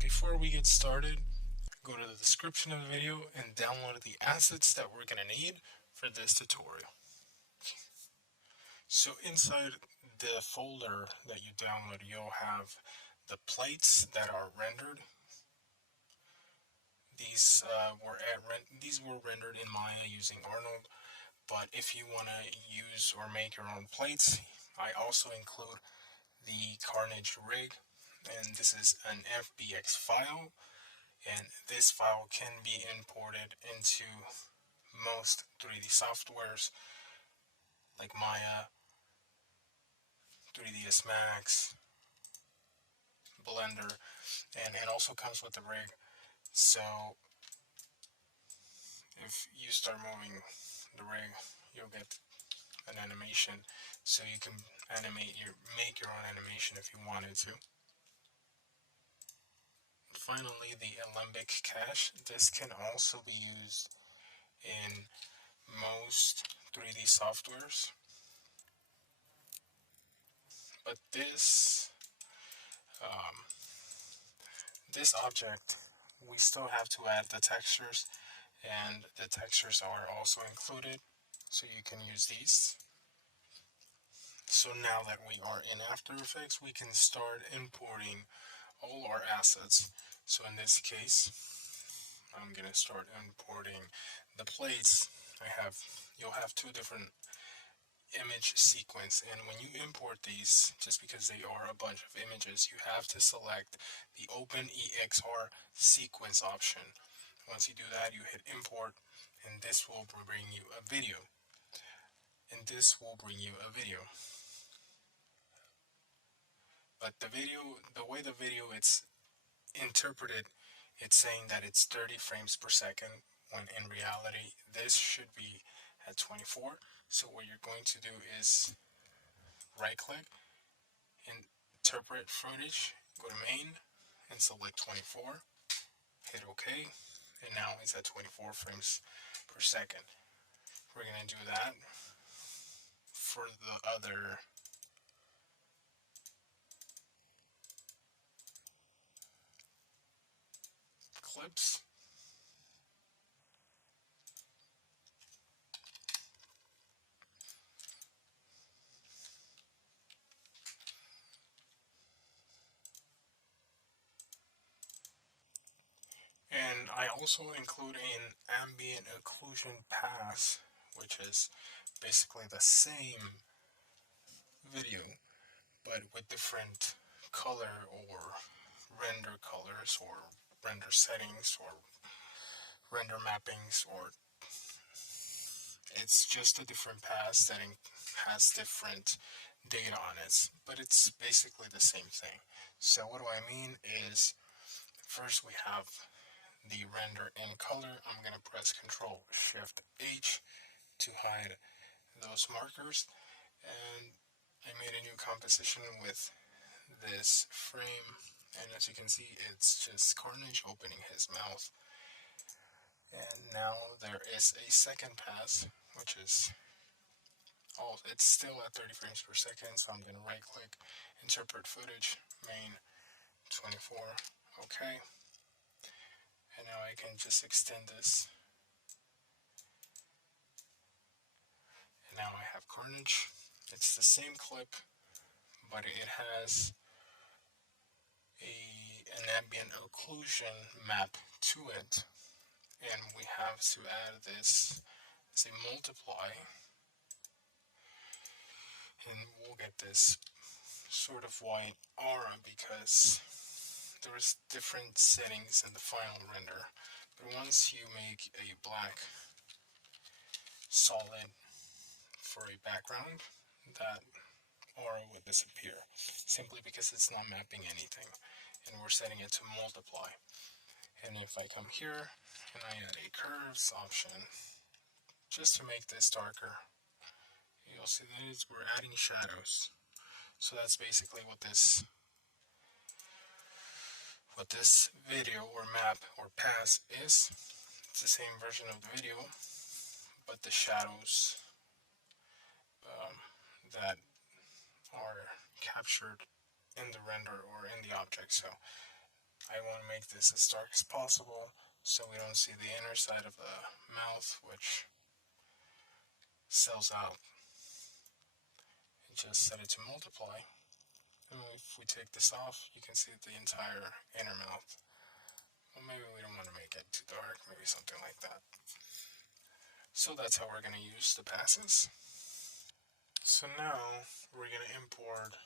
Before we get started, go to the description of the video and download the assets that we're going to need for this tutorial. So inside the folder that you download, you'll have the plates that are rendered. These were rendered in Maya using Arnold, but if you want to use or make your own plates, I also include the Carnage rig, and this is an FBX file, and this file can be imported into most 3D softwares like Maya, 3ds Max, Blender, and it also comes with the rig. So if you start moving the rig, you'll get an animation, so you can make your own animation if you wanted to. Finally, the Alembic cache. This can also be used in most 3D softwares, but this object, we still have to add the textures, and the textures are also included, so you can use these. So now that we are in After Effects, we can start importing all our assets. So in this case, I'm gonna start importing the plates. You'll have two different image sequence, and when you import these, just because they are a bunch of images, you have to select the Open EXR sequence option. Once you do that, you hit import, and this will bring you a video. But the way the video it's interpreted, it's saying that it's 30 frames per second, when in reality this should be at 24. So what you're going to do is right click, interpret footage, go to main, and select 24, hit OK, and now it's at 24 frames per second. We're going to do that for the other clips. And I also include an ambient occlusion pass, which is basically the same video, but with different color or render colors or render settings or render mappings, or it's just a different pass that has different data on it, but it's basically the same thing. So what do I mean is, first we have the render in color. I'm going to press Ctrl Shift H to hide those markers, and I made a new composition with this frame, and as you can see, it's just Carnage opening his mouth. And now there is a second pass, which is it's still at 30 frames per second, so I'm going to right click, interpret footage, main, 24, OK. And now I can just extend this. And now I have Carnage. It's the same clip, but it has an ambient occlusion map to it. And we have to add this as a multiply. And we'll get this sort of white aura because there's different settings in the final render. But once you make a black solid for a background, that aura will disappear, simply because it's not mapping anything, and we're setting it to multiply. And if I come here and I add a curves option, just to make this darker, you'll see that we're adding shadows. So that's basically what this video or map or pass is. It's the same version of the video, but the shadows that are captured in the render or in the object. So I want to make this as dark as possible so we don't see the inner side of the mouth, which sells out. And just set it to multiply. And if we take this off, you can see the entire inner mouth. Well, maybe we don't want to make it too dark, maybe something like that. So that's how we're going to use the passes. So now we're going to import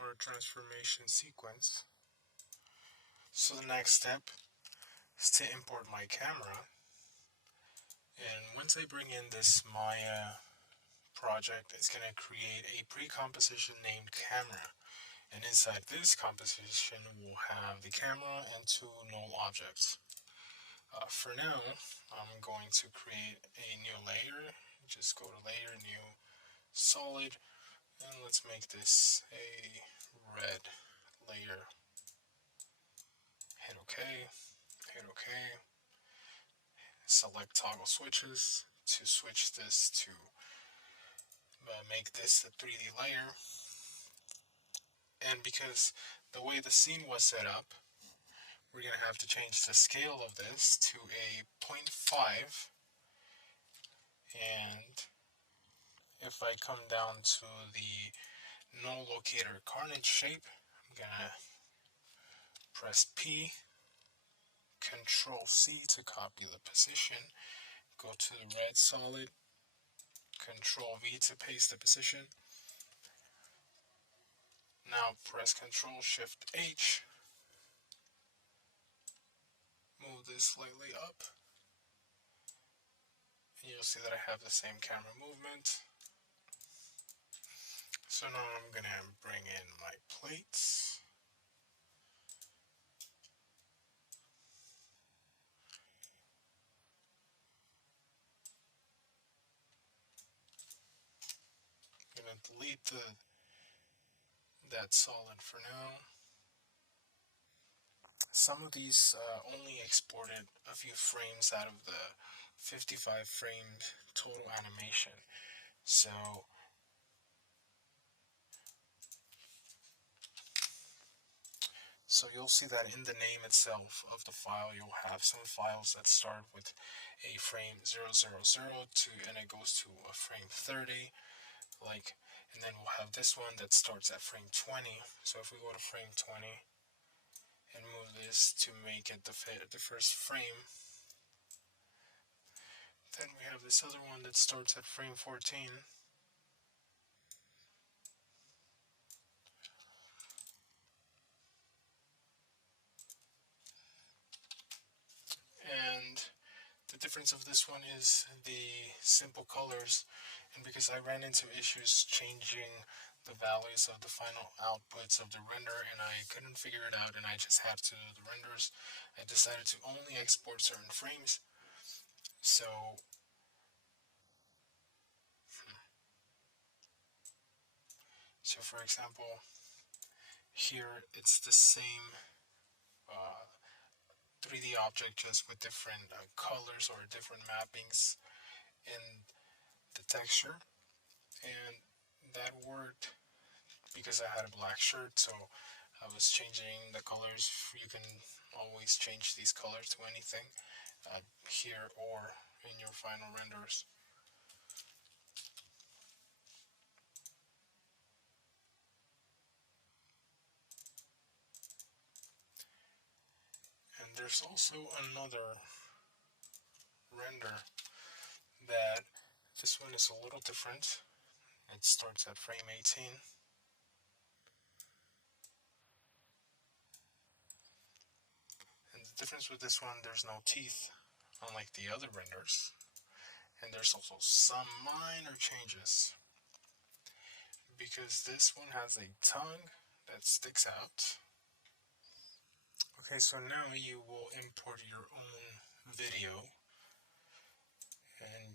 our transformation sequence. So the next step is to import my camera. And once I bring in this Maya project, it's going to create a pre-composition named camera. And inside this composition, we'll have the camera and two null objects. For now, I'm going to create a new layer. Just go to layer, new, solid, and let's make this a red layer. Hit OK, hit OK. Select toggle switches to switch this to make this a 3D layer. And because the way the scene was set up, we're going to have to change the scale of this to a 0.5. And if I come down to the null locator carnage shape, I'm going to press P, Control C to copy the position, go to the red solid, Control V to paste the position. Now press Control Shift H, move this slightly up, and you'll see that I have the same camera movement. So now I'm going to bring in my plates. I'm going to delete that solid for now. Some of these only exported a few frames out of the 55 frames total animation. So you'll see that in the name itself of the file, you'll have some files that start with a frame 000 and it goes to a frame 30, and then we'll have this one that starts at frame 20. So if we go to frame 20 and move this to make it the first frame, then we have this other one that starts at frame 14. And the difference of this one is the simple colors, and because I ran into issues changing the values of the final outputs of the render and I couldn't figure it out and I just had to do the renders, I decided to only export certain frames. So for example, here it's the same 3D object just with different colors or different mappings in the texture, and that worked because I had a black shirt, so I was changing the colors. You can always change these colors to anything here or in your final renders. And there's also another render that this one is a little different. It starts at frame 18. And the difference with this one, there's no teeth, unlike the other renders. And there's also some minor changes, because this one has a tongue that sticks out. Okay, so now you will import your own video, and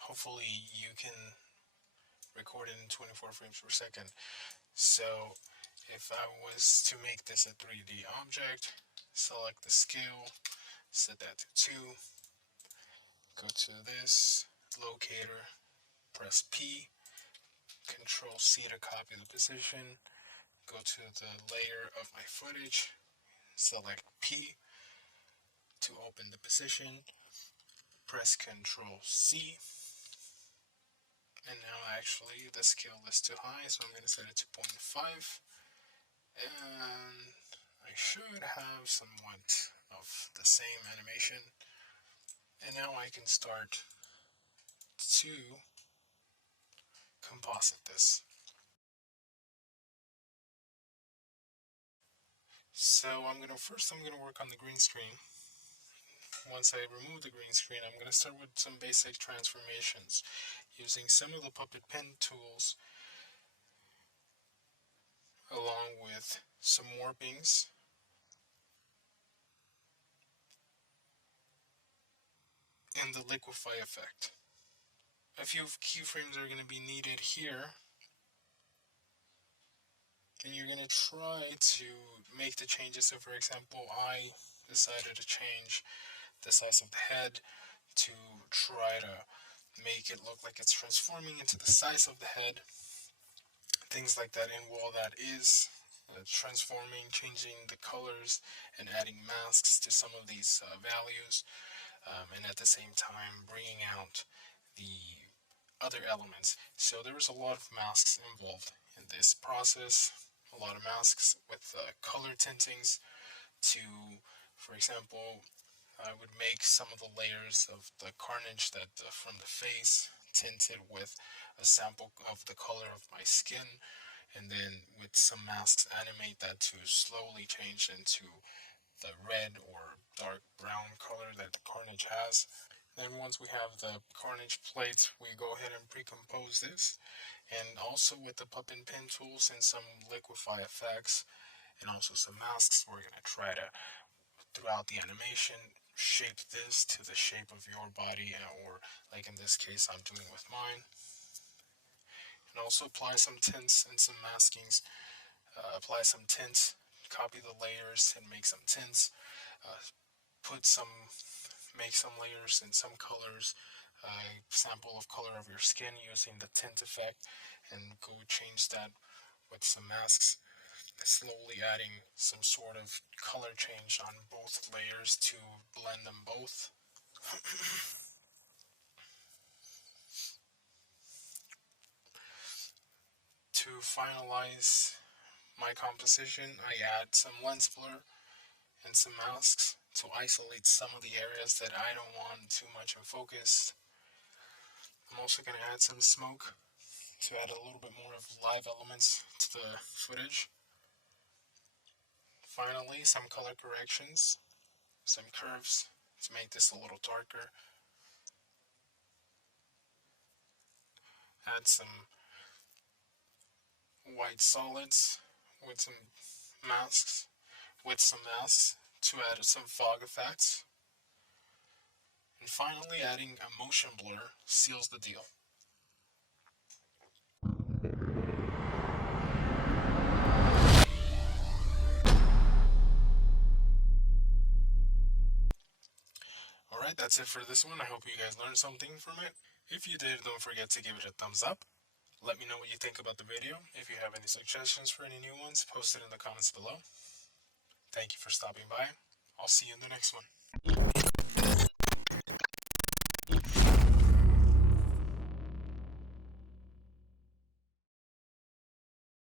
hopefully you can record it in 24 frames per second. So if I was to make this a 3D object, select the scale, set that to 2, go to this, locator, press P, Control C to copy the position, go to the layer of my footage, select P to open the position, press Control C, and now actually the scale is too high, so I'm going to set it to 0.5, and I should have somewhat of the same animation, and now I can start to composite this. So I'm gonna work on the green screen. Once I remove the green screen, I'm gonna start with some basic transformations using some of the puppet pen tools along with some warpings and the liquefy effect. A few keyframes are going to be needed here, and you're going to try to make the changes. So for example, I decided to change the size of the head to try to make it look like it's transforming into the size of the head, things like that. And while that is transforming, changing the colors and adding masks to some of these values, and at the same time bringing out the other elements. So there was a lot of masks involved in this process, a lot of masks with color tintings to, for example, I would make some of the layers of the carnage that from the face tinted with a sample of the color of my skin, and then with some masks animate that to slowly change into the red or dark brown color that the carnage has. Then once we have the carnage plates, we go ahead and pre-compose this. And also with the puppet pen tools and some liquefy effects and also some masks, we're going to try to, throughout the animation, shape this to the shape of your body, or like in this case I'm doing with mine. And also apply some tints and some maskings. Apply some tints, copy the layers and make some tints. Make some layers and some colors, sample of color of your skin using the tint effect, and go change that with some masks, slowly adding some sort of color change on both layers to blend them both. To finalize my composition, I add some lens blur and some masks to isolate some of the areas that I don't want too much in focus. I'm also going to add some smoke to add a little bit more of live elements to the footage. Finally, some color corrections, some curves to make this a little darker. Add some white solids with some masks, to add some fog effects. And finally, adding a motion blur seals the deal. Alright, that's it for this one. I hope you guys learned something from it. If you did, don't forget to give it a thumbs up. Let me know what you think about the video. If you have any suggestions for any new ones, post it in the comments below. Thank you for stopping by. I'll see you in the next one.